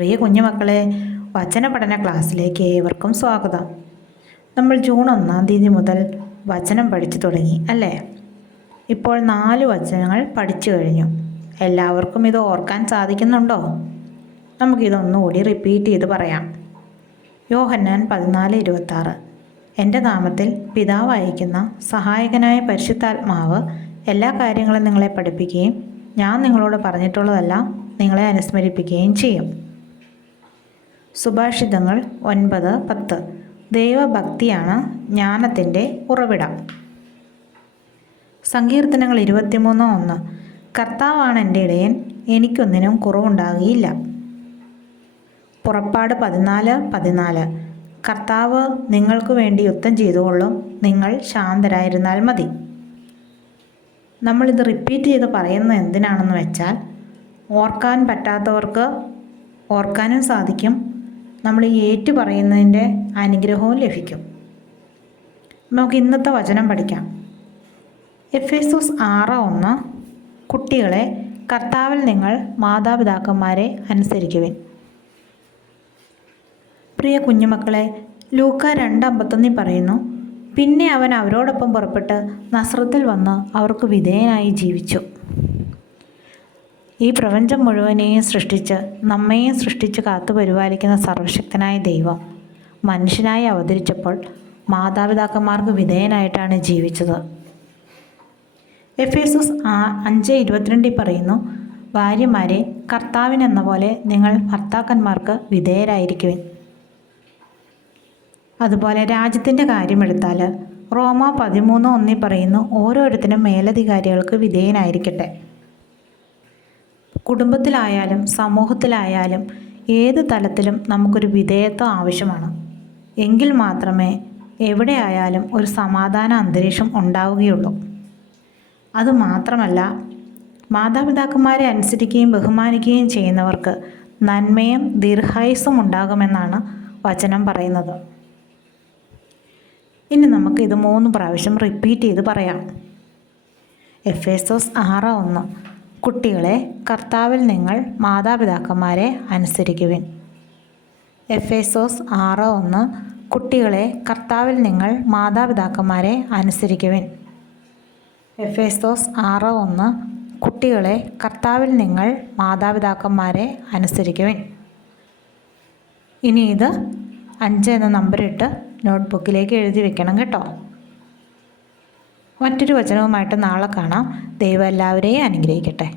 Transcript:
പ്രിയ കുഞ്ഞുമക്കളെ, വചന പഠന ക്ലാസ്സിലേക്ക് ഏവർക്കും സ്വാഗതം. നമ്മൾ ജൂൺ 1-ാം തീയതി മുതൽ വചനം പഠിച്ചു തുടങ്ങി അല്ലേ? ഇപ്പോൾ 4 വചനങ്ങൾ പഠിച്ചു കഴിഞ്ഞു. എല്ലാവർക്കും ഇത് ഓർക്കാൻ സാധിക്കുന്നുണ്ടോ? നമുക്കിതൊന്നുകൂടി റിപ്പീറ്റ് ചെയ്ത് പറയാം. യോഹന്നാൻ 14:26. എൻ്റെ നാമത്തിൽ പിതാവ് അയക്കുന്ന സഹായകനായ പരിശുദ്ധാത്മാവ് എല്ലാ കാര്യങ്ങളും നിങ്ങളെ പഠിപ്പിക്കുകയും ഞാൻ നിങ്ങളോട് പറഞ്ഞിട്ടുള്ളതെല്ലാം നിങ്ങളെ അനുസ്മരിപ്പിക്കുകയും ചെയ്യും. സുഭാഷിതങ്ങൾ 9:10. ദൈവഭക്തിയാണ് ജ്ഞാനത്തിൻ്റെ ഉറവിടം. സങ്കീർത്തനങ്ങൾ 23:1. കർത്താവാണ് എൻ്റെ ഇടയൻ, എനിക്കൊന്നിനും കുറവുണ്ടാകുകയില്ല. പുറപ്പാട് 14:14. കർത്താവ് നിങ്ങൾക്ക് വേണ്ടി യുദ്ധം ചെയ്തുകൊള്ളും, നിങ്ങൾ ശാന്തരായിരുന്നാൽ മതി. നമ്മളിത് റിപ്പീറ്റ് ചെയ്ത് പറയുന്നത് എന്തിനാണെന്ന് വെച്ചാൽ, ഓർക്കാൻ പറ്റാത്തവർക്ക് ഓർക്കാനും സാധിക്കും, നമ്മൾ ഈ ഏറ്റു പറയുന്നതിൻ്റെ അനുഗ്രഹവും ലഭിക്കും. നമുക്ക് ഇന്നത്തെ വചനം പഠിക്കാം. എഫേസ്യോസ് 6:1. കുട്ടികളെ, കർത്താവിൽ നിങ്ങൾ മാതാപിതാക്കന്മാരെ അനുസരിക്കുവിൻ. പ്രിയ കുഞ്ഞുമക്കളെ, ലൂക്ക 2:51 പറയുന്നു, പിന്നെ അവൻ അവരോടൊപ്പം പുറപ്പെട്ട് നസ്രത്തിൽ വന്ന് അവർക്ക് വിധേയനായി ജീവിച്ചു. ഈ പ്രപഞ്ചം മുഴുവനെയും സൃഷ്ടിച്ച് നമ്മെയും സൃഷ്ടിച്ച് കാത്തു പരിപാലിക്കുന്ന സർവശക്തനായ ദൈവം മനുഷ്യനായി അവതരിച്ചപ്പോൾ മാതാപിതാക്കന്മാർക്ക് വിധേയനായിട്ടാണ് ജീവിച്ചത്. എഫേസ്യോസ് 5:22 പറയുന്നു, ഭാര്യമാരെ, കർത്താവിനെന്ന പോലെ നിങ്ങൾ ഭർത്താക്കന്മാർക്ക് വിധേയരായിരിക്കുവിൻ. അതുപോലെ രാജ്യത്തിൻ്റെ കാര്യമെടുത്താൽ റോമ 13:1 പറയുന്നു, ഓരോരുത്തരും മേലധികാരികൾക്ക് വിധേയനായിരിക്കട്ടെ. കുടുംബത്തിലായാലും സമൂഹത്തിലായാലും ഏത് തലത്തിലും നമുക്കൊരു വിധേയത്വം ആവശ്യമാണ്. എങ്കിൽ മാത്രമേ എവിടെയായാലും ഒരു സമാധാന അന്തരീക്ഷം ഉണ്ടാവുകയുള്ളൂ. അതുമാത്രമല്ല, മാതാപിതാക്കന്മാരെ അനുസരിക്കുകയും ബഹുമാനിക്കുകയും ചെയ്യുന്നവർക്ക് നന്മയും ദീർഘായുസ്സും ഉണ്ടാകുമെന്നാണ് വചനം പറയുന്നത്. ഇനി നമുക്ക് ഇത് 3 പ്രാവശ്യം റിപ്പീറ്റ് ചെയ്ത് പറയാം. എഫേസ്യോസ് 6:1. കുട്ടികളെ, കർത്താവിൽ നിങ്ങൾ മാതാപിതാക്കന്മാരെ അനുസരിക്കുവിൻ. എഫേസ്യോസ് 6:1. കുട്ടികളെ, കർത്താവിൽ നിങ്ങൾ മാതാപിതാക്കന്മാരെ അനുസരിക്കുവിൻ. എഫേസ്യോസ് 6:1. കുട്ടികളെ, കർത്താവിൽ നിങ്ങൾ മാതാപിതാക്കന്മാരെ അനുസരിക്കുവിൻ. ഇനി ഇത് 5 എന്ന നമ്പറിട്ട് നോട്ട്ബുക്കിലേക്ക് എഴുതി വെക്കണം കേട്ടോ. മറ്റൊരു വചനവുമായിട്ട് നാളെ കാണാം. ദൈവം എല്ലാവരെയും അനുഗ്രഹിക്കട്ടെ.